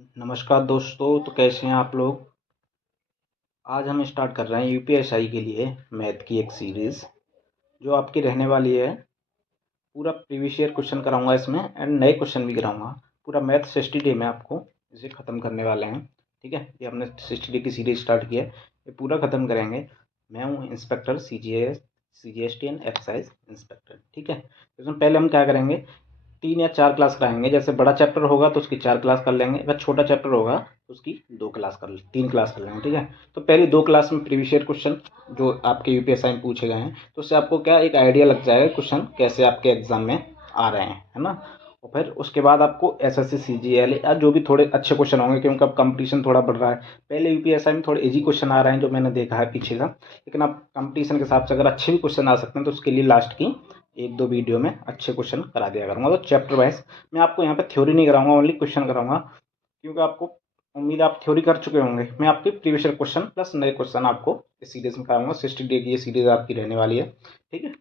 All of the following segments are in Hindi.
नमस्कार दोस्तों, तो कैसे हैं आप लोग। आज हम स्टार्ट कर रहे हैं यूपीएसआई के लिए मैथ की एक सीरीज़ जो आपकी रहने वाली है। पूरा प्रीवियस ईयर क्वेश्चन कराऊंगा इसमें एंड नए क्वेश्चन भी कराऊंगा। पूरा मैथ 60 डे में आपको इसे ख़त्म करने वाले हैं। ठीक है, ये हमने 60 डे की सीरीज़ स्टार्ट की है, ये पूरा ख़त्म करेंगे। मैं हूँ inspector CGST and excise inspector. ठीक है, इसमें पहले हम क्या करेंगे, 3 या 4 क्लास कराएंगे। जैसे बड़ा चैप्टर होगा तो उसकी 4 क्लास कर लेंगे, अगर छोटा चैप्टर होगा तो उसकी 3 क्लास कर लेंगे। ठीक है, तो पहली 2 क्लास में प्रीवियस ईयर क्वेश्चन जो आपके यूपीएसआई में पूछे गए हैं, तो उससे आपको क्या एक आइडिया लग जाएगा क्वेश्चन कैसे आपके एग्जाम में आ रहे हैं, है ना। और फिर उसके बाद आपको एसएससी सीजीएल या जो भी थोड़े अच्छे क्वेश्चन होंगे, क्योंकि अब कंपटीशन थोड़ा बढ़ रहा है। पहले यूपीएसआई में थोड़े इजी क्वेश्चन आ रहे हैं जो मैंने देखा है पीछे का, लेकिन अब कंपटीशन के हिसाब से अगर अच्छे भी क्वेश्चन आ सकते हैं तो उसके लिए लास्ट की 1-2 वीडियो में अच्छे क्वेश्चन करा दिया करूँगा। तो चैप्टर वाइज मैं आपको यहाँ पे थ्योरी नहीं कराऊंगा, ओनली क्वेश्चन कराऊंगा, क्योंकि आपको उम्मीद है आप थ्योरी कर चुके होंगे। मैं आपके प्रीवियस ईयर क्वेश्चन प्लस नए क्वेश्चन आपको इस सीरीज में कराऊंगा। 60 डे की ये सीरीज आपकी रहने वाली है। ठीक है,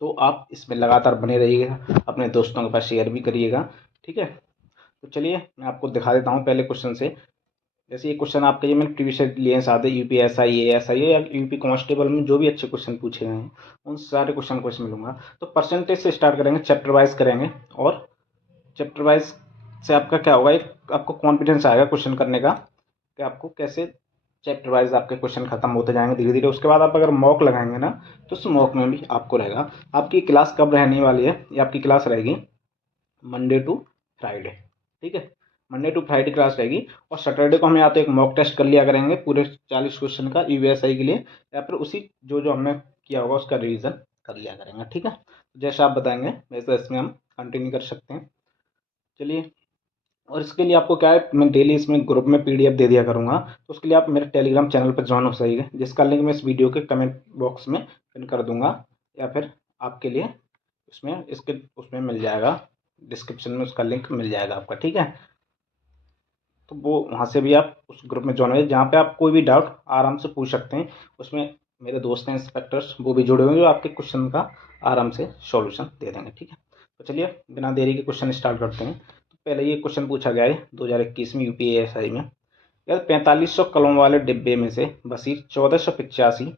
तो आप इसमें लगातार बने रहिएगा, अपने दोस्तों के पास शेयर भी करिएगा। ठीक है, तो चलिए मैं आपको दिखा देता हूँ पहले क्वेश्चन से। जैसे ये क्वेश्चन आपका, ये मैंने प्रीवियस ईयर लिए हैं सादे यूपीएसआई एएसआई या यूपी कांस्टेबल में जो भी अच्छे क्वेश्चन पूछे गए हैं उन सारे क्वेश्चन को इसमें लूँगा। तो परसेंटेज से स्टार्ट करेंगे, चैप्टर वाइज करेंगे, और चैप्टर वाइज से आपका क्या होगा, एक आपको कॉन्फिडेंस आएगा क्वेश्चन करने का कि आपको कैसे चैप्टर वाइज आपके क्वेश्चन खत्म होते जाएंगे धीरे धीरे। उसके बाद आप अगर मॉक लगाएंगे ना, तो उस मॉक में भी आपको रहेगा आपकी क्लास कब रहने वाली है। ये आपकी क्लास रहेगी मंडे टू फ्राइडे। ठीक है, मंडे टू फ्राइडे क्लास रहेगी, और सैटरडे को हम या तो एक मॉक टेस्ट कर लिया करेंगे पूरे 40 क्वेश्चन का यूएसआई के लिए, या फिर उसी जो जो हमने किया होगा उसका रिवीजन कर लिया करेंगे। ठीक है, जैसे आप बताएंगे वैसे इसमें हम कंटिन्यू कर सकते हैं। चलिए, और इसके लिए आपको क्या है, मैं डेली इसमें ग्रुप में पीडीएफ दे दिया करूँगा, तो उसके लिए आप मेरे टेलीग्राम चैनल पर ज्वाइन हो सकेंगे, जिसका लिंक मैं इस वीडियो के कमेंट बॉक्स में पिन कर दूंगा, या फिर आपके लिए उसमें इसके उसमें मिल जाएगा, डिस्क्रिप्शन में उसका लिंक मिल जाएगा आपका। ठीक है, तो वो वहाँ से भी आप उस ग्रुप में ज्वाइन हो, जहाँ पे आप कोई भी डाउट आराम से पूछ सकते हैं। उसमें मेरे दोस्त हैं इंस्पेक्टर्स, वो भी जुड़े हुए हैं जो आपके क्वेश्चन का आराम से सॉल्यूशन दे देंगे। ठीक है, तो चलिए बिना देरी के क्वेश्चन स्टार्ट करते हैं। तो पहले ये क्वेश्चन पूछा गया है 2021 में यूपीएसआई में, यार 4500 कलम वाले डिब्बे में से बशीर 1485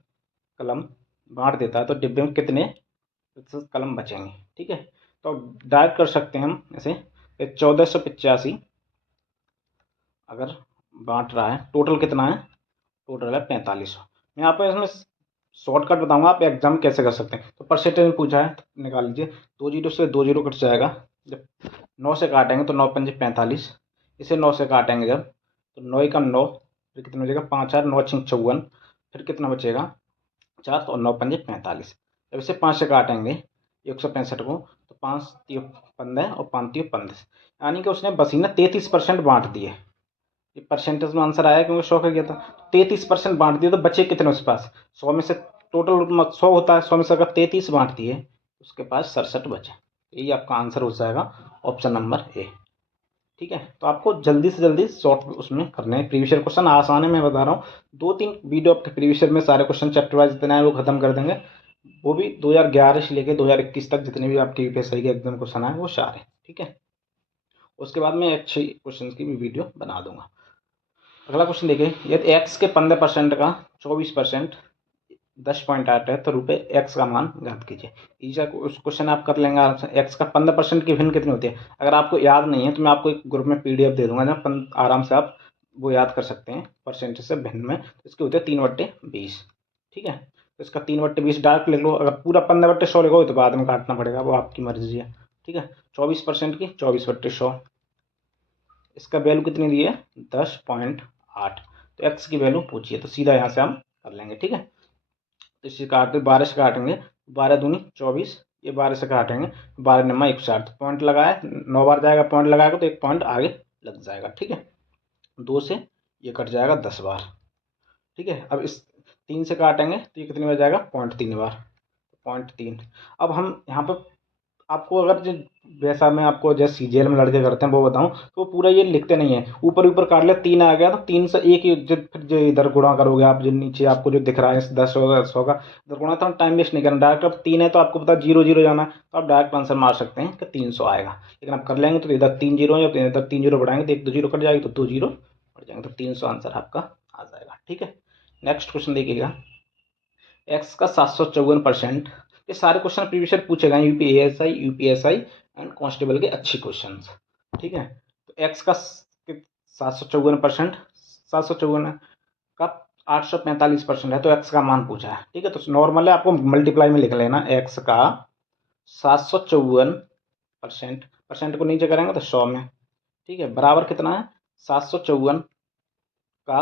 कलम बांट देता है तो डिब्बे में कितने प्रतिशत कलम बचेंगे। ठीक है, तो डायरेक्ट कर सकते हैं हम ऐसे, 1485 अगर बांट रहा है, टोटल कितना है, टोटल है 4500। मैं आपको इसमें शॉर्टकट बताऊंगा, आप एग्जाम कैसे कर सकते हैं। तो परसेंटेज में पूछा है तो निकाल लीजिए, 2 जीरो से 2 जीरो कट जाएगा, जब 9 से काटेंगे तो 9 पंजे 45, इसे 9 से काटेंगे जब, तो 9 का 9, फिर कितना बचेगा 5 4 9 6 54, फिर कितना बचेगा 4, और 9 पंजे 45। जब इसे 5 से काटेंगे 165 को, तो 5 3 15 और 5 3 15, यानी कि उसने बसीना 33% बांट दिए। ये परसेंटेज में आंसर आया क्योंकि 100 का गया था, 33% बांट दिए, तो बचे कितने उसके पास, 100 में से टोटल 100 होता है, 100 में से अगर 33 बांट दिए उसके पास 67 बचे। यही आपका आंसर हो जाएगा, ऑप्शन नंबर ए। ठीक है, तो आपको जल्दी से जल्दी शॉर्ट उसमें करने हैं। प्रीवियस ईयर क्वेश्चन आसान है, मैं बता रहा हूँ, 2-3 वीडियो आपके प्रीवियस ईयर में सारे क्वेश्चन चैप्टर वाइज जितने हैं वो खत्म कर देंगे। वो भी 2011 से लेकर 2021 तक जितने भी आपके यूपीएसआई के एग्जाम क्वेश्चन आए वो सारे। ठीक है, उसके बाद मैं अच्छी क्वेश्चन की भी वीडियो बना दूंगा। अगला क्वेश्चन देखिए, यदि एक्स के 15% का 24% 10.8 है तो रुपये एक्स का मान ज्ञात कीजिए। इसी उस क्वेश्चन आप कर लेंगे आराम से। एक्स का 15% की भिन्न कितनी होती है, अगर आपको याद नहीं है तो मैं आपको एक ग्रुप में पीडीएफ दे दूंगा जहाँ आराम से आप वो याद कर सकते हैं परसेंटेज से भिन्न में। तो इसके होते हैं 3/20। ठीक है, तो इसका 3/20 डायरेक्ट लिख लो, अगर पूरा 15/100 लिखोगे तो बाद में काटना पड़ेगा, वो आपकी मर्जी है। ठीक है, 24% की 24/100, इसका वैल्यू कितनी दी है 10.8, तो एक्स की वैल्यू पूछिए, तो सीधा यहाँ से हम कर लेंगे। ठीक है, तो इसे काटते 12 से काटेंगे, 12 दूनी 24, ये 12 से काटेंगे, 12 नमा 160, तो पॉइंट लगाए 9 बार जाएगा, पॉइंट लगाएगा तो एक पॉइंट आगे लग जाएगा। ठीक है, 2 से ये कट जाएगा 10 बार। ठीक है, अब इस 3 से काटेंगे तो ये कितनी बार जाएगा 0.3 बार, 0.3। अब हम यहाँ पर आपको अगर जो वैसा मैं आपको जैसे सीजीएल में लड़के करते हैं वो बताऊं तो पूरा ये लिखते नहीं है, ऊपर ऊपर काट ले, 3 आ गया तो 3 से एक ही फिर जो इधर गुणा करोगे आप, जो नीचे आपको जो दिख रहा है 10 का इधर गुणा, तो टाइम वेस्ट नहीं करना, डायरेक्ट अब 3 है तो आपको पता 0 0 जाना है, तो आप डायरेक्ट आंसर मार सकते हैं कि 300 आएगा। लेकिन आप कर लेंगे तो इधर 3 जीरो है, इधर 3 जीरो बढ़ाएंगे तो 1 2 जीरो कट जाएगी, तो 2 जीरो कट जाएंगे, तो 300 आंसर आपका आ जाएगा। ठीक है, नेक्स्ट क्वेश्चन देखिएगा। एक्स का 754%। ये सारे क्वेश्चन प्रीवियस ईयर पूछे गए, यूपीएसआई एंड कांस्टेबल के अच्छे क्वेश्चन। ठीक है, तो एक्स का 754%, 754 का 845% है, तो एक्स का मान पूछा है। ठीक है, तो नॉर्मल है, आपको मल्टीप्लाई में लिख लेना, एक्स का 754%, परसेंट को नीचे करेंगे तो 100 में। ठीक है, बराबर कितना है, 754 का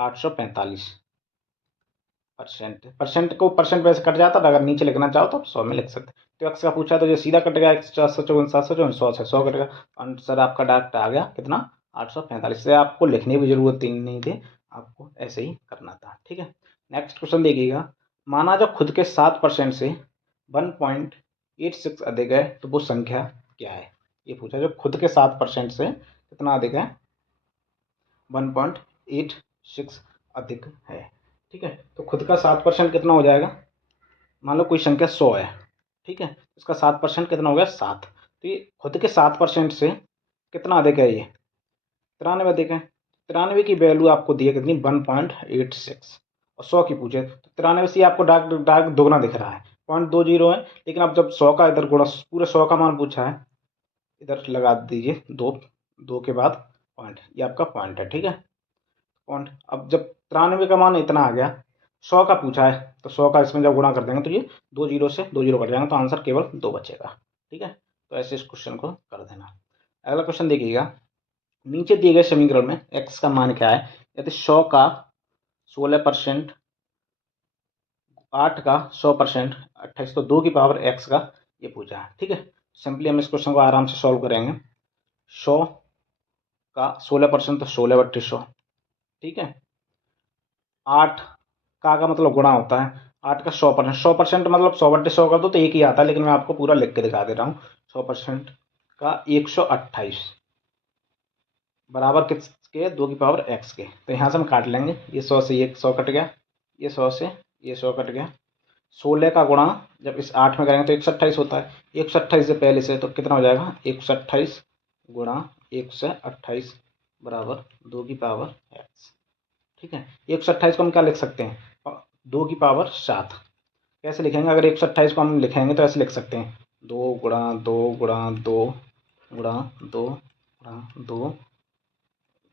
845%। परसेंट को परसेंट वैसे कट जाता है, अगर नीचे लिखना चाहो तो 100 में लिख सकते हैं। तो एक्स का पूछा तो ये सीधा कटेगा, एक्स 754 100 से 100 कटेगा, आंसर आपका डायरेक्ट आ गया कितना, 845 से आपको लिखने की जरूरत ही नहीं थी, आपको ऐसे ही करना था। ठीक है, नेक्स्ट क्वेश्चन देखिएगा। माना जब खुद के 7% से 1.86 अधिक है तो वो संख्या क्या है। ये पूछा, जब खुद के 7% से कितना अधिक है, 1.86 अधिक है। ठीक है, तो खुद का 7% कितना हो जाएगा, मान लो कोई संख्या 100 है। ठीक है, इसका 7% कितना हो गया, 7। तो ये खुद के 7% से कितना अधिक है, ये 93 अधिक है। 93 की वैल्यू आपको दी है कितनी, 1.86, और 100 की पूछे तो 93 से आपको डार्क डार्क दोगुना दिख रहा है, 0.20 है। लेकिन अब जब 100 का इधर गुणा, पूरे 100 का मान पूछा है, इधर लगा दीजिए दो, दो के बाद पॉइंट, ये आपका पॉइंट है। ठीक है, पॉइंट। अब जब 93 का मान इतना आ गया, 100 का पूछा है, तो 100 का इसमें जब गुणा कर देंगे तो ये 2 जीरो से 2 जीरो कट जाएंगे, तो आंसर केवल 2 बचेगा। ठीक है, तो ऐसे इस क्वेश्चन को कर देना। अगला क्वेश्चन देखिएगा। नीचे दिए गए समीकरण में एक्स का मान क्या है, यदि 100 का 16%, 8 का 100%, 28, तो 2 की पावर एक्स का ये पूछा है। ठीक है, सिंपली हम इस क्वेश्चन को आराम से सॉल्व करेंगे। 100 का 16% तो 16/100। ठीक है, 8 का मतलब गुणा होता है, 8 का 100%, 100% मतलब 100/100 कर दो तो एक ही आता है, लेकिन मैं आपको पूरा लिख के दिखा दे रहा हूँ। 100% का 128 बराबर किसके, 2 की पावर एक्स के। तो यहाँ से हम काट लेंगे, ये 100 से ये 100 कट गया, ये 100 से ये 100 कट गया। 16 का गुणा जब इस 8 में करेंगे तो 128 होता है, 128 से पहले से तो कितना हो जाएगा, 128 गुणा 128 बराबर 2 की पावर एक्स। ठीक है, 128 को हम क्या लिख सकते हैं, 2 की पावर 7। कैसे लिखेंगे, अगर 128 को हम लिखेंगे तो ऐसे लिख सकते हैं, 2 गुणा 2 गुणा 2 गुणा 2 गुणा 2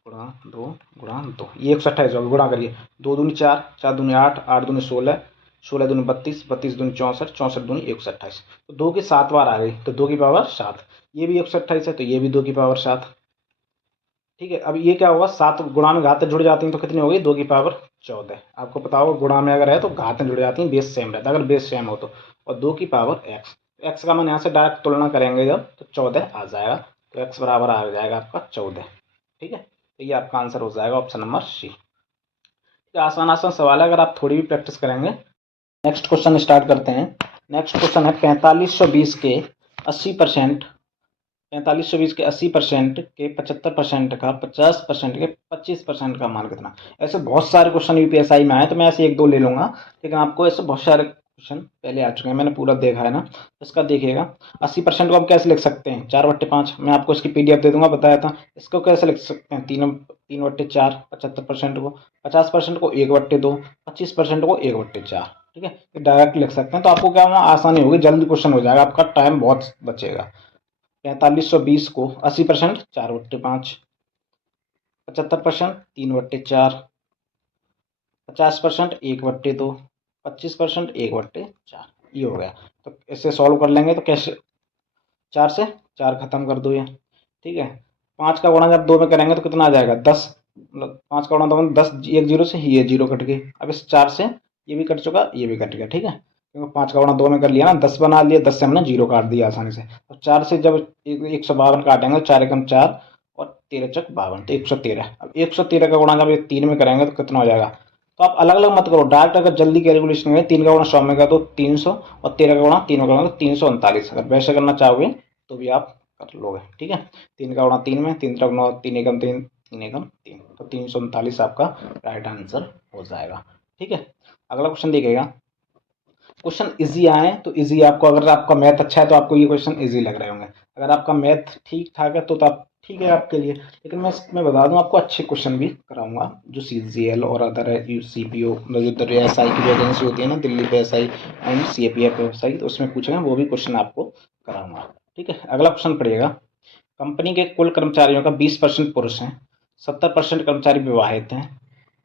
गुणा 2 गुणा 2, ये 128 होगा, गुणा करिए, 2 दूनी 4, 4 दूनी 8, 8 दूनी 16, 16 दूनी 32, 32 दूनी 64, 64 दूनी 128, तो 2 की 7 बार आ गई, तो 2 की पावर 7। ये भी 128 है तो ये भी 2 की पावर 7। ठीक है, अब ये क्या होगा, 7 गुणा में घातें जुड़ जाती हैं तो कितनी होगी, 2 की पावर 14। आपको पता होगा गुणा में अगर है तो घातें जुड़ जाती हैं, बेस सेम रहता है अगर बेस सेम हो तो। और 2 की पावर एक्स, एक्स का मान यहाँ से डायरेक्ट तुलना करेंगे जब तो 14 आ जाएगा, तो एक्स बराबर आ जाएगा आपका 14। ठीक है, तो ये आपका आंसर हो जाएगा ऑप्शन नंबर सी। आसान आसान सवाल है, अगर आप थोड़ी भी प्रैक्टिस करेंगे। नेक्स्ट क्वेश्चन स्टार्ट करते हैं। नेक्स्ट क्वेश्चन है 4520 के 80%, 4520 के 80% के 75% का 50% के 25% का मान कितना। ऐसे बहुत सारे क्वेश्चन यूपीएसआई में आए, तो मैं ऐसे एक दो ले लूंगा, लेकिन आपको ऐसे बहुत सारे क्वेश्चन पहले आ चुके हैं, मैंने पूरा देखा है ना। इसका देखिएगा, 80% को हम कैसे लिख सकते हैं, 4/5। मैं आपको इसकी पीडीएफ दे दूंगा, बताया था। इसको कैसे लिख सकते हैं, 3/4। 75% को, 50% को 1/2, 25% को 1/4। ठीक है, डायरेक्ट लिख सकते हैं, तो आपको क्या वहाँ आसानी होगी, जल्दी क्वेश्चन हो जाएगा, आपका टाइम बहुत बचेगा। 4520 को 80% 4/5, 75% 3/4, 50% 1/2, 25% 1/4, ये हो गया। तो इसे सॉल्व कर लेंगे तो कैसे, 4 से 4 खत्म कर दो ये। ठीक है, 5 का गुणा जब 2 में करेंगे तो कितना आ जाएगा, 10, मतलब 5 का गुणा 2 में 10, एक जीरो से ये जीरो कट गई। अब इस 4 से ये भी कट चुका, ये भी कट गया। ठीक है, क्योंकि 5 का गुणा 2 में कर लिया ना, 10 बना लिया, 10 से हमने जीरो काट दिया आसानी से। अब 4 से जब 152 काटेंगे तो 4 एकम 4 और 13 चक 52, तो 113। अब 113 का गुणा जब 3 में करेंगे तो कितना हो जाएगा, तो आप अलग अलग मत करो, डायरेक्ट अगर जल्दी कैलकुलेशन करें 3 का गुणा 100 में का तो 300 और 13 का गुणा 3 का गुणा तो 339। अगर वैसे करना चाहोगे तो भी आप कर लोगे, ठीक है। 3 का गुणा 3 में 3 का गुणा 3 एकम 3 3 एकम 3 तो 339 आपका राइट आंसर हो जाएगा, ठीक है। अगला क्वेश्चन देखिएगा। क्वेश्चन इजी आए तो इजी, आपको अगर आपका मैथ अच्छा है तो आपको ये क्वेश्चन इजी लग रहे होंगे। अगर आपका मैथ ठीक ठाक है तो आप ठीक है आपके लिए, लेकिन मैं बता दूं आपको अच्छे क्वेश्चन भी कराऊंगा जो CGL और अदर CPO मतलब जो SI की जो एजेंसी होती है ना, दिल्ली पे SI एंड CAPF SI, तो उसमें पूछेंगे वो भी क्वेश्चन आपको कराऊंगा, ठीक है। अगला क्वेश्चन पढ़िएगा। कंपनी के कुल कर्मचारियों का 20% पुरुष हैं, 70% कर्मचारी विवाहित हैं,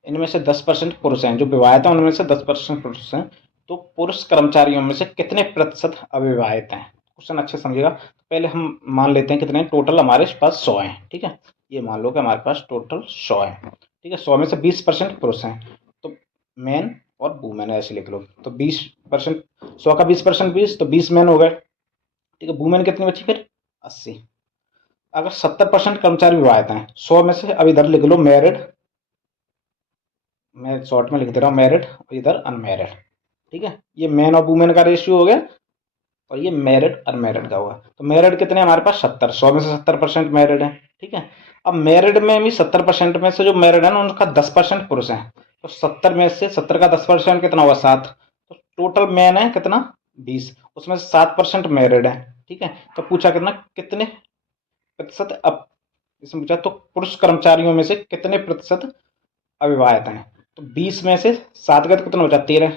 इनमें से 10% पुरुष हैं, जो विवाहित हैं उनमें से 10% पुरुष हैं, तो पुरुष कर्मचारियों में से कितने प्रतिशत अविवाहित हैं। क्वेश्चन अच्छे समझिएगा। पहले हम मान लेते हैं कितने टोटल हमारे पास 100 हैं, ठीक है। ये मान लो कि हमारे पास टोटल 100 है, ठीक है। 100 में से 20% पुरुष हैं, तो मैन और वुमेन ऐसे लिख लो। तो 20%, 100 का 20% 20, तो 20 मैन हो गए, ठीक है। वुमेन कितनी बची फिर 80। अगर 70% कर्मचारी विवाहित हैं, 100 में से अब इधर लिख लो मैरिड, मैं शॉर्ट में लिख दे रहा हूँ मैरिड, इधर अनमैरिड, ठीक है। ये मैन और वुमेन का रेशियो हो गया और ये मैरिड अनमैरिड का हुआ। तो मैरिड कितने हमारे पास 70, 100 में से 70% मैरिड है, ठीक है। अब मैरिड में भी 70% में से जो मैरिड है ना उनका 10% पुरुष है, तो 70 में से 70 का 10% कितना हुआ 7, तो टोटल मैन है कितना 20, उसमें से 7% मैरिड है, ठीक है। तो पूछा कितना कितने प्रतिशत, अब इसमें पूछा तो पुरुष कर्मचारियों में से कितने प्रतिशत अविवाहित हैं। तो 20 में से 7 गए तो कितना बचा 13,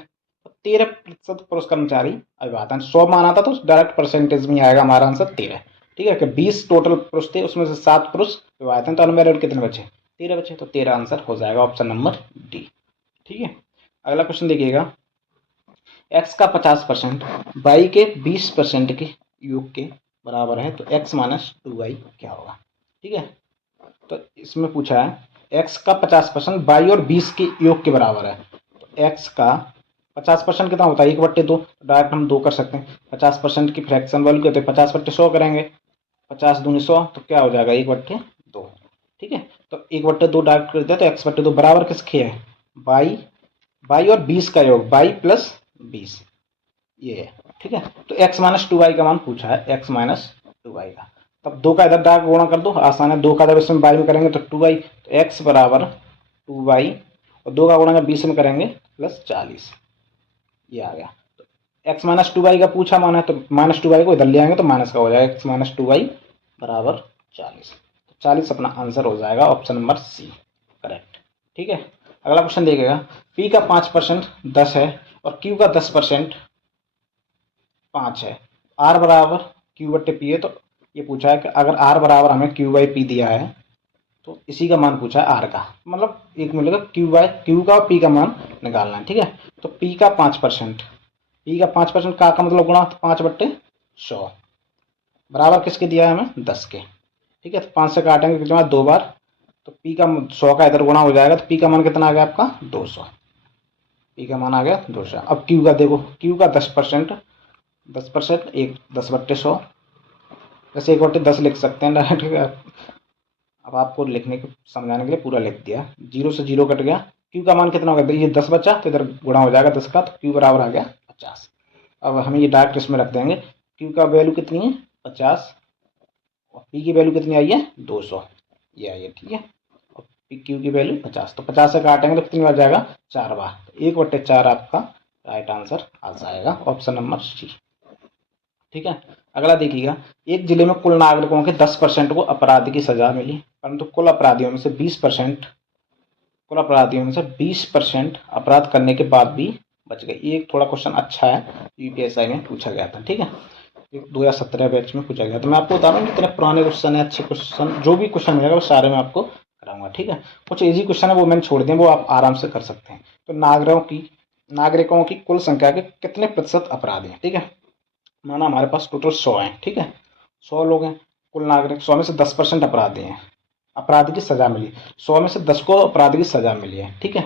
तो 13% पुरुष कर्मचारी अविवाहित हैं। 100 माना था तो डायरेक्ट परसेंटेज में आएगा हमारा आंसर 13, ठीक है। कि 20 टोटल पुरुष थे उसमें से 7 पुरुष विवाहित हैं, तो अनमैरिड कितने बचे 13 बचे, तो 13 आंसर हो जाएगा ऑप्शन नंबर डी, ठीक है। अगला क्वेश्चन देखिएगा। एक्स का 50% वाई के 20% के योग के बराबर है, तो एक्स माइनस 2y क्या होगा, ठीक है। तो इसमें पूछा है x का 50% वाई और 20 के योग के बराबर है, तो x का 50% कितना होता है 1/2, डायरेक्ट हम 2 कर सकते हैं। 50% की फ्रैक्शन वैल्यू कहते हैं 50/100 करेंगे, 50 दूनी 100 तो क्या हो जाएगा 1/2, ठीक है। तो 1/2 डायरेक्ट कर दिया तो x/2 बराबर किसके है वाई और 20 का योग, वाई प्लस 20 ये है, ठीक है। तो x माइनस 2y का मान पूछा है, x माइनस 2y का, तब 2 का इधर डायरेक्ट गुणा कर दो, आसान है। 2 का जब इसमें y में करेंगे तो 2y, तो x बराबर 2y और 2 का गुणा जब 20 में करेंगे प्लस 40, ये आ गया। तो x माइनस 2y का पूछा मान है, तो माइनस 2y को इधर ले आएंगे तो माइनस का हो जाएगा, x माइनस 2y बराबर 40, तो 40 अपना आंसर हो जाएगा ऑप्शन नंबर सी करेक्ट, ठीक है। अगला क्वेश्चन देखिएगा। p का 5% 10 है और q का 10% 5 है, आर बराबर क्यू बट्टे पी है, तो ये पूछा है कि अगर आर बराबर हमें क्यू बाई पी दिया है तो इसी का मान पूछा है आर का, मतलब एक मिलेगा क्यू का और पी का मान निकालना है, ठीक है। तो पी का 5%, पी का 5% का मतलब गुणा 5/100 बराबर किसके दिया है हमें 10 के, ठीक है। तो 5 से काटेंगे कितना 2 बार, तो पी का 100 का इधर गुणा हो जाएगा, तो पी का मान कितना आ गया आपका 200, पी का मान आ गया 200। अब क्यू का देखो, क्यू का 10%, 10% एक 10/100, वैसे 1/10 लिख सकते हैं डायरेक्ट, अब आपको लिखने के समझाने के लिए पूरा लिख दिया। 0 से 0 कट गया, क्यू का मान कितना हो गया, ये 10 बचा तो इधर गुणा हो जाएगा 10 का, तो क्यू बराबर आ गया 50। अब हम ये डायरेक्ट इसमें रख देंगे, क्यू का वैल्यू कितनी है 50 और पी की वैल्यू कितनी आई है 200, ये आई है, ठीक है। और क्यू की वैल्यू 50, तो 50 से काटेंगे तो कितनी बार जाएगा 4 बार, तो 1/4 आपका राइट आंसर आ जाएगा ऑप्शन नंबर सी, ठीक है। अगला देखिएगा। एक जिले में कुल नागरिकों के 10% को अपराध की सजा मिली, परंतु कुल अपराधियों में से 20% अपराध करने के बाद भी बच गए। ये थोड़ा क्वेश्चन अच्छा है, यूपीएसआई में पूछा गया था, ठीक है। 2017 बैच में पूछा गया था। मैं आपको बता रहा हूँ जितने पुराने क्वेश्चन है, अच्छे क्वेश्चन जो भी क्वेश्चन मिलेगा वो सारे मैं आपको कराऊंगा, ठीक है। कुछ इजी क्वेश्चन है वो मैंने छोड़ दिए, वो आप आराम से कर सकते हैं। तो नागरिकों की कुल संख्या के कितने प्रतिशत अपराधी हैं, ठीक है। माना हमारे पास टोटल 100 हैं, ठीक है। 100 लोग हैं कुल नागरिक, 100 में से 10% अपराधी हैं, अपराध की सजा मिली, 100 में से 10 को अपराध की सजा मिली है, ठीक है।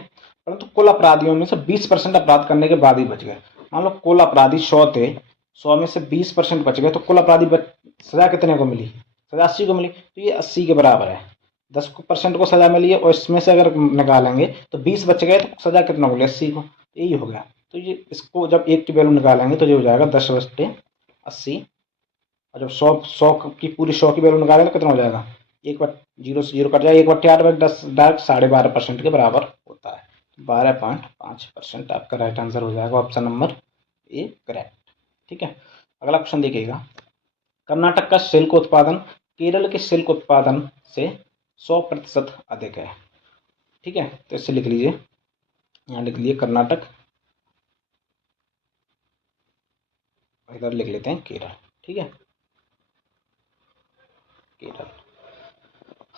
परंतु कुल अपराधियों में से 20% अपराध करने के बाद ही बच गए। मान लो कुल अपराधी 100 थे, 100 में से 20% बच गए, तो कुल अपराधी सजा कितने को मिली, सजा 80 को मिली, तो ये 80 के बराबर है। 10% को सजा मिली है और इसमें से अगर निकालेंगे तो 20 बच गए, तो सजा कितना हो गया 80 को, यही हो गया। तो ये इसको जब 1 की वैल्यू निकालेंगे तो ये हो जाएगा 10/80। और जब 100 की पूरी 100 की वैल्यू निकालेंगे तो कितना हो जाएगा, 1/0 से 0 कट जाएगा, 1/8/10 डायरेक्ट 12.5% के बराबर होता है। 12.5% आपका राइट आंसर हो जाएगा, ऑप्शन नंबर ए करेक्ट। ठीक है, अगला क्वेश्चन देखिएगा। कर्नाटक का सिल्क उत्पादन केरल के सिल्क उत्पादन से 100% अधिक है। ठीक है, तो इसे लिख लीजिए, यहाँ लिख लीजिए कर्नाटक, इधर लिख लेते हैं केरल। ठीक है, केरल।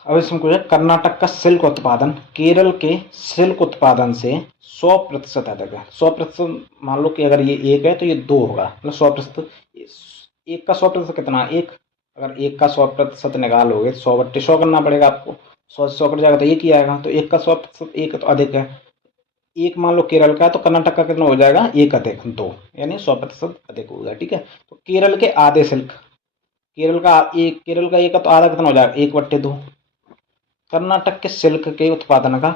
अब इसमें कुछ है, कर्नाटक का सिल्क उत्पादन केरल के सिल्क उत्पादन से 100% अधिक है। 100% मान लो कि अगर ये 1 है तो ये 2 होगा, मतलब 100%। 1 का 100% कितना, 1। अगर 1 का 100% निकालोगे 100/100 करना पड़ेगा आपको, 100 से 100 कट जाएगा तो 1 ही आएगा। तो 1 का 100% 1 तो अधिक है, 1 मान लो केरल का, तो कर्नाटक का कितना हो जाएगा, 1 अधिक 2, यानी 100% अधिक होगा। ठीक है, तो केरल के आधे सिल्क, केरल का एक का तो आधा कितना हो जाएगा, 1/2। कर्नाटक के सिल्क के उत्पादन का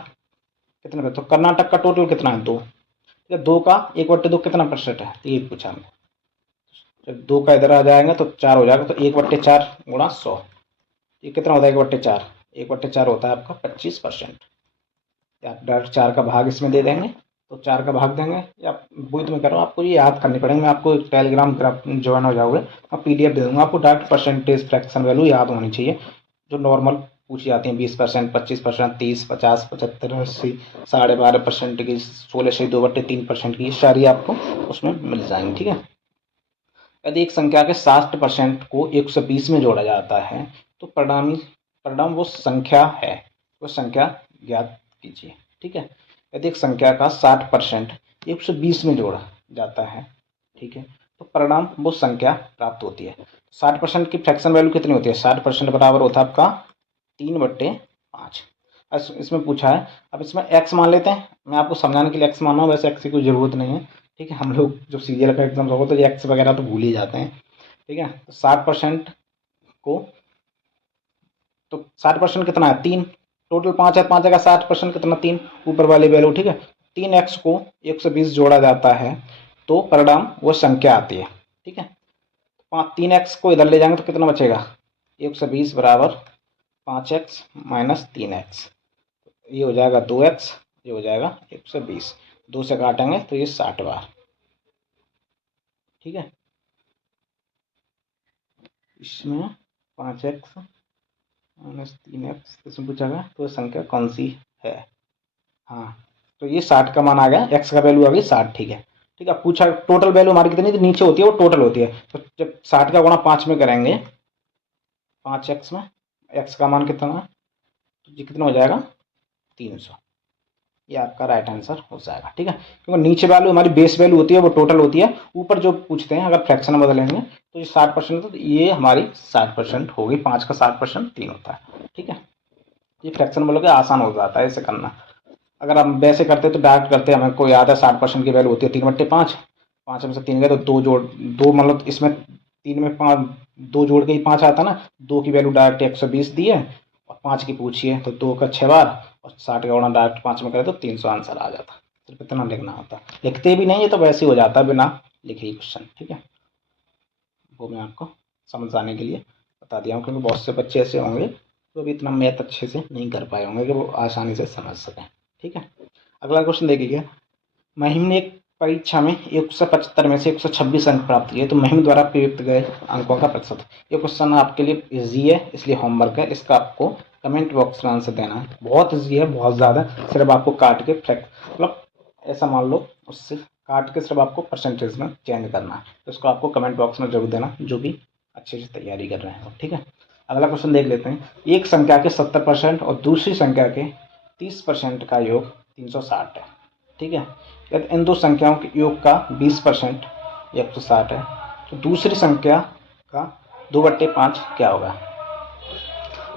कितना है, तो कर्नाटक का टोटल कितना है, 2। ठीक है, 2 का 1/2 कितना % है, तो ये पूछा हमने। जब 2 का इधर आ जाएगा तो 4 हो जाएगा, तो 1/4 गुणा 100, ये कितना होता है, 1/4। 1/4 होता है आपका 25%। आप डायरेक्ट 4 का भाग इसमें दे देंगे, तो 4 का भाग देंगे, या वही तो मैं कह रहा हूँ, आपको ये याद करनी पड़ेगी। मैं आपको टेलीग्राम ग्रुप ज्वाइन हो जाओगे, मैं PDF दे दूँगा आपको, डायरेक्ट परसेंटेज फ्रैक्शन वैल्यू याद होनी चाहिए, जो नॉर्मल पूछी जाती हैं, 20%, 25%, 30, 50, 75, 80, 12.5% की, 16 से 2/3% की, सारी आपको उसमें मिल जाएंगी। ठीक है, यदि एक संख्या के 60% को 120 में जोड़ा जाता है तो परिणाम वो संख्या है, वो संख्या ज्ञात कीजिए। ठीक है, यदि एक संख्या का 60% 120 में जोड़ा जाता है, ठीक है, तो परिणाम वो संख्या प्राप्त होती है। 60% की फ्रैक्शन वैल्यू कितनी होती है, 60% बराबर होता है आपका 3/5। इसमें पूछा है, अब इसमें x मान लेते हैं, मैं आपको समझाने के लिए x माना हूँ, वैसे x की कोई ज़रूरत नहीं है। ठीक है, हम लोग जब सीजीएल का एग्जाम होगा तो ये x वगैरह तो भूल ही जाते हैं। ठीक है, तो 60% को, तो 60% कितना है, 3। टोटल 5 है, 5 का 60% कितना, 3, ऊपर वाली वैल्यू। ठीक है, 3x को 120 जोड़ा जाता है तो परिणाम वो संख्या आती है। ठीक है, 3x को इधर ले जाएंगे तो कितना बचेगा, 120 बराबर 5x माइनस 3x, ये हो जाएगा 2x, ये हो जाएगा 120, 2 से काटेंगे तो ये 60 बार। ठीक है, इसमें 5x माइनस 3x इसमें पूछा गया, तो संख्या कौन सी है। हाँ, तो ये 60 का मान आ गया, x का वैल्यू आ गई 60। ठीक है, ठीक है, पूछा टोटल वैल्यू हमारी कितनी थी, नीचे होती है वो टोटल होती है, तो जब 60 का गुणा 5 में करेंगे, 5x में x का मान कितना है, तो ये कितना हो जाएगा 300, ये आपका राइट आंसर हो जाएगा। ठीक है, क्योंकि नीचे वैल्यू हमारी बेस वैल्यू होती है, वो टोटल होती है, ऊपर जो पूछते हैं अगर फ्रैक्शन में बदलेंगे तो ये 60%, तो ये हमारी 60% होगी, 5 का 60% 3 होता है। ठीक है, ये फ्रैक्शन बोलोगे आसान हो जाता है इसे करना। अगर हम वैसे करते तो डायरेक्ट करते, हमें को याद है 60% की वैल्यू होती है 3/5, 5 में से 3 गए तो 2 जोड़ 2, मतलब इसमें 3 में 5, 2 जोड़ के ही 5 आता ना, 2 की वैल्यू डायरेक्ट 120 दी है और 5 की पूछी है, तो 2 का 6 बार और 60 का गुणा डायरेक्ट 5 में करे तो 300 आंसर आ जाता। सिर्फ इतना लिखना होता, लिखते भी नहीं है तो वैसे ही हो जाता बिना लिखे ही क्वेश्चन। ठीक है, वो मैं आपको समझ आने के लिए बता दिया हूँ, क्योंकि बहुत से बच्चे ऐसे होंगे जो भी इतना मैथ अच्छे से नहीं कर पाए होंगे कि वो आसानी से समझ सकें। ठीक है, अगला क्वेश्चन देखिए, महिम ने एक परीक्षा में 175 में से 126 अंक प्राप्त किए, तो महिम द्वारा प्राप्त गए अंकों का प्रतिशत। ये क्वेश्चन आपके लिए इजी है, इसलिए होमवर्क है, इसका आपको कमेंट बॉक्स में आंसर देना है। बहुत इजी है, बहुत ज़्यादा, सिर्फ आपको काट के मतलब ऐसा मान लो, उससे काट के सिर्फ आपको परसेंटेज में चेंज करना है, तो इसको आपको कमेंट बॉक्स में जरूर देना, जो भी अच्छे से तैयारी कर रहे हैं। ठीक है, अगला क्वेश्चन देख लेते हैं। एक संख्या के 70% और दूसरी संख्या के 30% का योग 360 है। ठीक है, यदि इन दो संख्याओं के योग का 20% 160 है, तो दूसरी संख्या का 2/5 क्या होगा।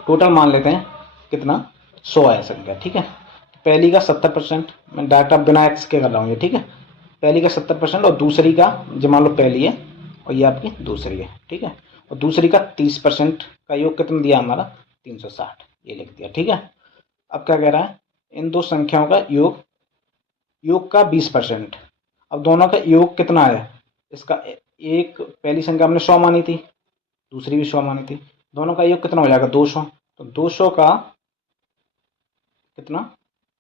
टोटल मान लेते हैं कितना, 100 है संख्या। ठीक है, पहली का 70%, मैं डायरेक्ट अब बिना एक्स के कर रहा हूँ ये। ठीक है, पहली का 70% और दूसरी का, जो मान लो पहली है और ये आपकी दूसरी है। ठीक है, और दूसरी का 30% का योग कितना दिया हमारा, 360। ये लिख दिया। ठीक है, अब क्या कह रहा है, इन दो संख्याओं का योग का 20%। अब दोनों का योग कितना है, इसका एक पहली संख्या हमने 100 मानी थी, दूसरी भी 100 मानी थी, दोनों का योग कितना हो जाएगा 200। तो 200 का कितना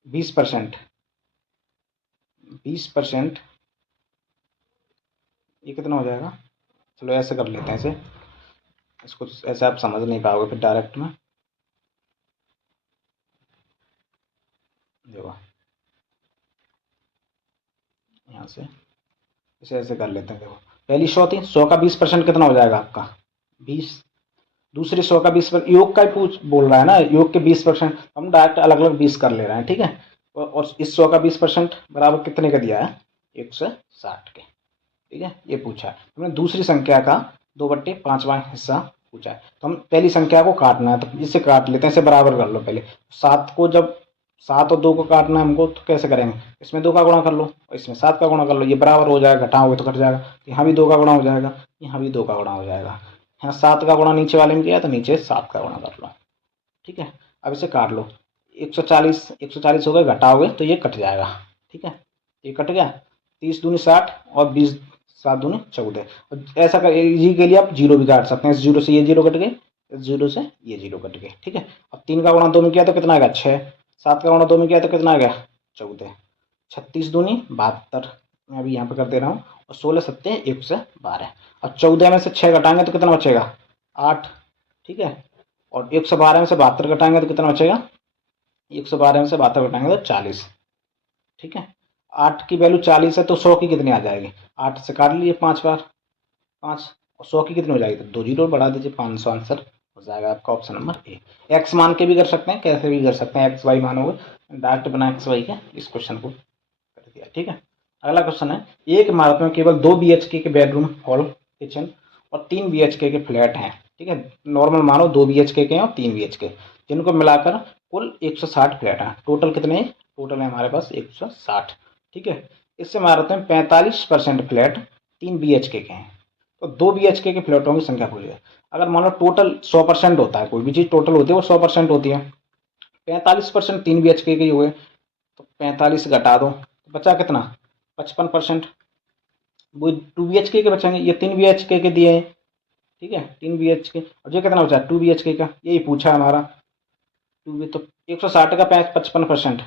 20%, 20% ये कितना हो जाएगा। चलो ऐसे कर लेते हैं, इसे इसको ऐसे आप समझ नहीं पाओगे फिर डायरेक्ट में। देखो यहाँ से इसे ऐसे कर लेते हैं। देखो पहली 100 थी, 100 का 20% कितना हो जाएगा आपका 20। दूसरी 100 का 20%, योग का ही पूछ बोल रहा है ना, योग के 20%, हम डायरेक्ट अलग अलग 20 कर ले रहे हैं। ठीक है, और इस 100 का 20% बराबर कितने का दिया है 160 के। ठीक है, ये पूछा है हमने। दूसरी संख्या का 2/5वां हिस्सा पूछा है, तो हम पहली संख्या को काटना है, तो इसे काट लेते हैं, इसे बराबर कर लो पहले। 7 को जब 7 और 2 को काटना है हमको, तो कैसे करेंगे, इसमें 2 का गुणा कर लो और इसमें 7 का गुणा कर लो, ये बराबर हो जाएगा, घटाओगे तो घट जाएगा। यहाँ भी 2 का गुणा हो जाएगा, यहाँ भी 2 का गुणा हो जाएगा। यहाँ 7 का गुणा नीचे वाले में किया तो नीचे 7 का गुणा कर लो। ठीक है, अब इसे काट लो, 140 हो गए, घटाओगे तो ये कट जाएगा। ठीक है, ये कट गया, 30 दूनी 60 और 20 7 दूनी 14। ऐसा कर जी के लिए आप जीरो भी काट सकते हैं, इस जीरो से ये जीरो कट गए, इस जीरो से ये जीरो कट गए। ठीक है, अब 3 का गुणा 2 में किया तो कितना आ गया 6, 7 का गुणा 2 में किया तो कितना आ गया 14, 36 दूनी 72, मैं अभी यहाँ पे कर दे रहा हूँ, और 16 सत्ते 112। और 14 में से 6 घटाएंगे तो कितना बचेगा 8। ठीक है, और 112 में से 72 घटाएंगे तो कितना बचेगा, 112 में से 72 घटाएंगे तो 40। ठीक है, 8 की वैल्यू 40 है तो 100 की कितनी आ जाएगी, 8 से काट लीजिए 5 बार, 5 और 100 की कितनी हो जाएगी, तो 2 जीरो बढ़ा दीजिए, 500 आंसर हो जाएगा आपका ऑप्शन नंबर ए। एक्स मान के भी कर सकते हैं, कैसे भी कर सकते हैं, एक्स वाई मानोगे, डायरेक्ट बना एक्स वाई का इस क्वेश्चन को कर दिया। ठीक है, अगला क्वेश्चन है, एक इमारत में केवल 2 BHK के बेडरूम, हॉल, किचन और 3 BHK के फ्लैट हैं। ठीक है, नॉर्मल मानो 2 BHK के हैं और 3 BHK, जिनको मिलाकर कुल 160 फ्लैट हैं। टोटल कितने, टोटल है हमारे पास 160। ठीक है, इस इमारत में 45% फ्लैट 3 BHK के हैं, तो 2 BHK के फ्लैटों की संख्या पूछी है। अगर मान लो टोटल 100% होता है, कोई भी चीज़ टोटल होती है वो 100% होती है, 45% 3 BHK के हुए, तो 45 घटा दो तो बचा कितना 55%, वो 2 BHK के बचेंगे, ये 3 BHK के दिए हैं। ठीक है, 3 BHK, और ये कितना बचा 2 BHK का, यही पूछा है हमारा 2 तो 160 का 55%,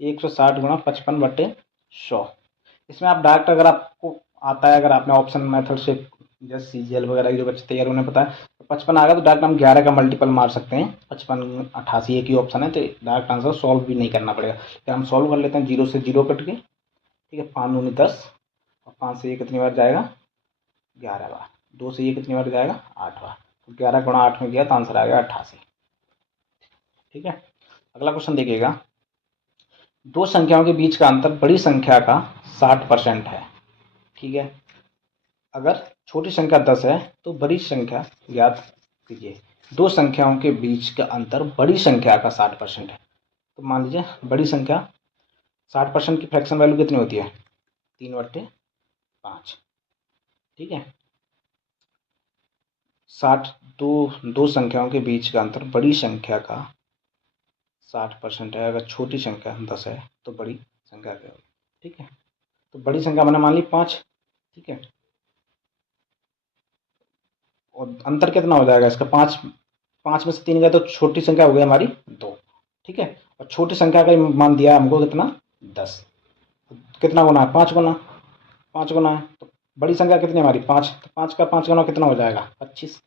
160 गुणा 55/100। इसमें आप डायरेक्ट अगर आपको आता है, अगर आपने ऑप्शन मेथड से जैसे CGL वगैरह की जो बच्चे तैयार उन्हें पता है, तो 55 आ गया तो डायरेक्ट हम 11 का मल्टीपल मार सकते हैं, 55 88 एक ही ऑप्शन है, तो डायरेक्ट आंसर सॉल्व भी नहीं करना पड़ेगा। फिर हम सॉल्व कर लेते हैं, 0 से 0 कट के। ठीक है, 5 दूनी 10 और 5 से ये कितनी बार जाएगा 11 बार, 2 से ये कितनी बार जाएगा 8 बार, तो 11 गुणा 8 में गया तो आंसर आ गया 88। ठीक है, अगला क्वेश्चन देखिएगा, दो संख्याओं के बीच का अंतर बड़ी संख्या का 60% है। ठीक है, अगर छोटी संख्या 10 है तो बड़ी संख्या ज्ञात कीजिए। दो संख्याओं के बीच का अंतर बड़ी संख्या का 60% है, तो मान लीजिए बड़ी संख्या 60% की फ्रैक्शन वैल्यू कितनी होती है 3/5। ठीक है, 60 दो संख्याओं के बीच का अंतर बड़ी संख्या का 60% है, अगर छोटी संख्या 10 है तो बड़ी संख्या क्या होगी। ठीक है, तो बड़ी संख्या मैंने मान ली 5। ठीक है, और अंतर कितना हो जाएगा इसका 5, 5 में से 3 गए तो छोटी संख्या हो गई हमारी 2। ठीक है, और छोटी संख्या का मान दिया है हमको कितना 10, कितना गुना है 5 गुना, 5 गुना है, तो बड़ी संख्या कितनी हमारी 5, तो 5 का 5 गुना कितना हो जाएगा 25,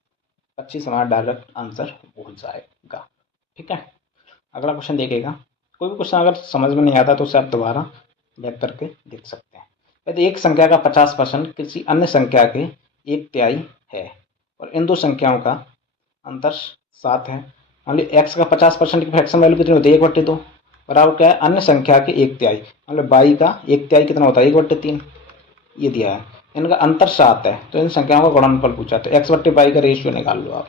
25 हमारा डायरेक्ट आंसर हो जाएगा। ठीक है, अगला क्वेश्चन देखिएगा, कोई भी क्वेश्चन अगर समझ में नहीं आता तो उसे आप दोबारा बैक करके देख सकते हैं। यदि एक संख्या का 50% किसी अन्य संख्या के 1/3 है और इन दो संख्याओं का अंतर 7 है, मान ली एक्स का 50% की फ्रैक्शन वैल्यू कितनी होती है 1/2, बराबर क्या है अन्य संख्या के 1/3, मान लो बाई का 1/3 कितना होता है 1/3, ये दिया है, इनका अंतर 7 है, तो इन संख्याओं का गुणनफल पूछा, तो x/बाई का रेशियो निकाल लो आप,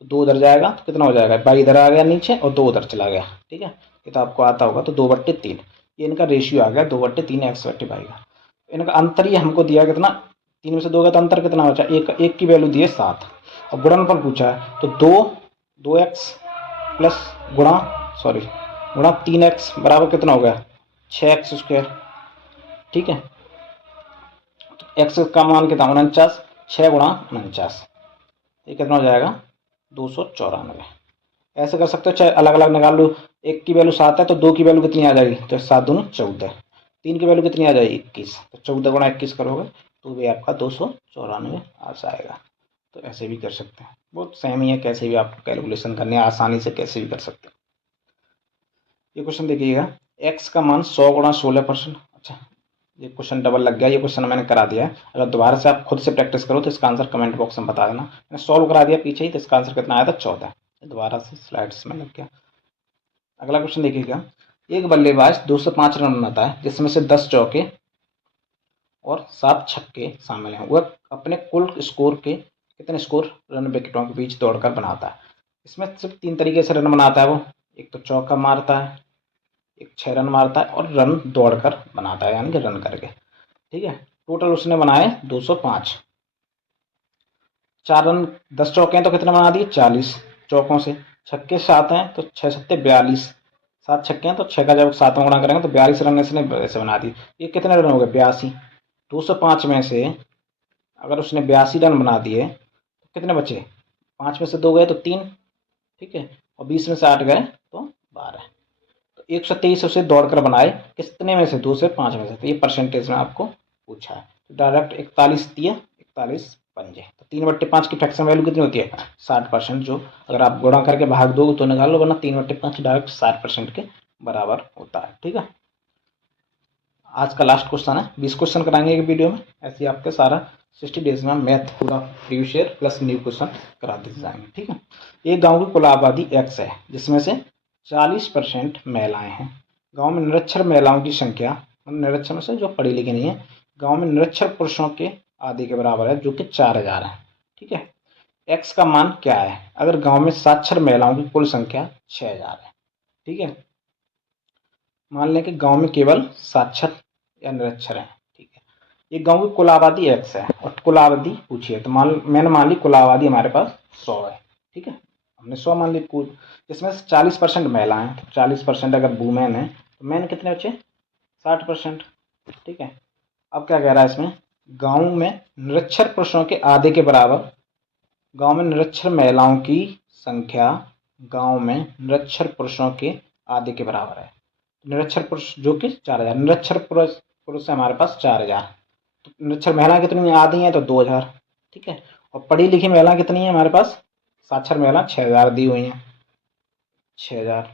तो 2 उधर जाएगा तो कितना हो जाएगा, बाई इधर आ गया नीचे और 2 उधर चला गया। ठीक है, ये तो आपको आता होगा, तो 2/3, ये इनका रेशियो आ गया 2/3 x/बाई का। इनका अंतर ही हमको दिया कितना, 3 में से 2 का तो अंतर कितना बचा, एक की वैल्यू दी है 7, और गुणनफल पूछा है तो 2x प्लस गुणा गुणा 3x बराबर कितना हो गया 6x²। ठीक है, एक्स का मान कितना 49, 6 × 49 ये कितना हो जाएगा 294। ऐसे कर सकते हो, चाहे अलग अलग निकाल लो। एक की वैल्यू 7 है तो 2 की वैल्यू कितनी आ जाएगी, तो 7 दूनी 14। 3 की वैल्यू कितनी आ जाएगी 21, तो 14 × 21 करोगे तो भी आपका 294 आ जाएगा। तो ऐसे भी कर सकते हैं, बहुत सेम ही है, कैसे भी आपको कैलकुलेशन करनी है आसानी से कैसे भी कर सकते हैं। ये क्वेश्चन देखिएगा, एक्स का मान 100 × 16%। अच्छा, ये क्वेश्चन डबल लग गया, ये क्वेश्चन मैंने करा दिया है। अगर दोबारा से आप खुद से प्रैक्टिस करो तो इसका आंसर कमेंट बॉक्स में बता देना। मैंने सॉल्व करा दिया पीछे ही, तो इसका आंसर कितना आया था 14। दोबारा से स्लाइड्स में लग गया। अगला क्वेश्चन देखिएगा, एक बल्लेबाज 205 रन बनाता है जिसमें से 10 चौके और 7 छक्के शामिल हैं। वह अपने कुल स्कोर के कितने स्कोर रन विकेटों के बीच दौड़कर बनाता है। इसमें सिर्फ 3 तरीके से रन बनाता है वो, एक तो चौका मारता है, एक 6 रन मारता है और रन दौड़कर बनाता है, यानी कि रन करके। ठीक है, टोटल उसने बनाए 205। 4 रन 10 चौके हैं तो कितने बना दिए 40 चौकों से। छक्के 7 हैं तो 6 7 42, 7 छक्के हैं तो 6 का जब 7 में गुणा करेंगे तो 42 रन इसने ऐसे बना दिए। ये कितने रन हो गए 82। 205 में से अगर उसने 82 रन बना दिए तो कितने बचे, 5 में से 2 गए तो 3। ठीक है, और 20 में से 8 गए तो 12। तो 123 उसे दौड़कर बनाए कितने में से, 2 से 5 में से। तो ये परसेंटेज में आपको पूछा है, तो डायरेक्ट 41 दिया, 41 पंजे। तो 3/5 की फ्रैक्शन वैल्यू कितनी होती है 60%, जो अगर आप गुणा करके भाग दोगे तो निकाल लो, वरना 3/5 डायरेक्ट 60% के बराबर होता है। ठीक है, आज का लास्ट क्वेश्चन है, 20 क्वेश्चन कराएंगे एक वीडियो में। ऐसे ही आपके सारा 60 डेज में मैथ पूरा previous year plus new question करा दिए जाएंगे। ठीक है, एक गांव की कुल आबादी x है जिसमें से 40% महिलाएं हैं। गांव में निरक्षर महिलाओं की संख्या, निरक्षर में से जो पढ़ी लिखी नहीं है, गांव में निरक्षर पुरुषों के आधे के बराबर है जो कि 4000 है। ठीक है, x का मान क्या है अगर गांव में साक्षर महिलाओं की कुल संख्या 6000 है। ठीक है, मान लें कि गांव में केवल साक्षर या निरक्षर है। ठीक है, ये गांव की कुल आबादी x है और कुल आबादी पूछिए, तो मैंने मान ली कुल आबादी हमारे पास 100 है। ठीक है, हमने 100 मान ली कुल, जिसमें 40% महिलाएं हैं, तो 40% अगर वुमेन है तो मैन कितने बचे 60%। ठीक है, अब क्या कह रहा है इसमें, गांव में निरक्षर पुरुषों के आधे के बराबर, गांव में निरक्षर महिलाओं की संख्या गांव में निरक्षर पुरुषों के आधे के बराबर है। निरक्षर पुरुष जो कि 4000, निरक्षर पुरुष है हमारे पास 4000, तो निरक्षर महिला कितनी आधी हैं तो 2000। ठीक है, और पढ़ी लिखी महिला कितनी है हमारे पास, साक्षर महिला 6000 दी हुई हैं, 6000।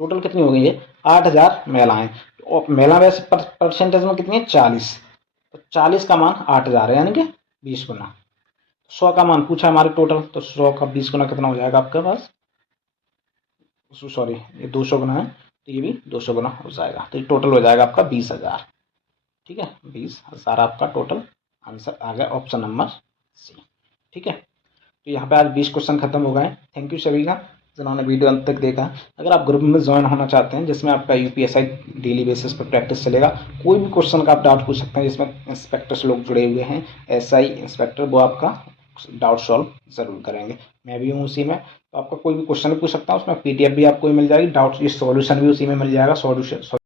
टोटल कितनी हो गई है 8000 महिलाएं। और महिला वैसे परसेंटेज में कितनी है 40, तो 40 का मान 8000 है, यानी कि 20 गुना। 100 का मान पूछा हमारे टोटल, तो 100 का 20 गुना कितना हो जाएगा आपके पास, सॉरी ये 200 गुना है तो ये भी 200 गुना हो जाएगा, तो ये टोटल हो जाएगा आपका 20,000। ठीक है, 20,000 आपका टोटल आंसर आ गया, ऑप्शन नंबर सी। ठीक है, तो यहाँ पे आज 20 क्वेश्चन खत्म हो गए। थैंक यू सभी का जिन्होंने वीडियो अंत तक देखा। अगर आप ग्रुप में ज्वाइन होना चाहते हैं जिसमें आपका यूपीएसआई डेली बेसिस पर प्रैक्टिस चलेगा, कोई भी क्वेश्चन का आप डाउट पूछ सकते हैं, जिसमें इंस्पेक्टर्स लोग जुड़े हुए हैं, एसआई इंस्पेक्टर, वो आपका डाउट सॉल्व ज़रूर करेंगे। मैं भी हूँ उसी में, तो आपका कोई भी क्वेश्चन पूछ सकता हूँ, उसमें पीडीएफ भी आपको मिल जाएगी, डाउट ये सॉल्यूशन भी उसी में मिल जाएगा, सॉल्यूशन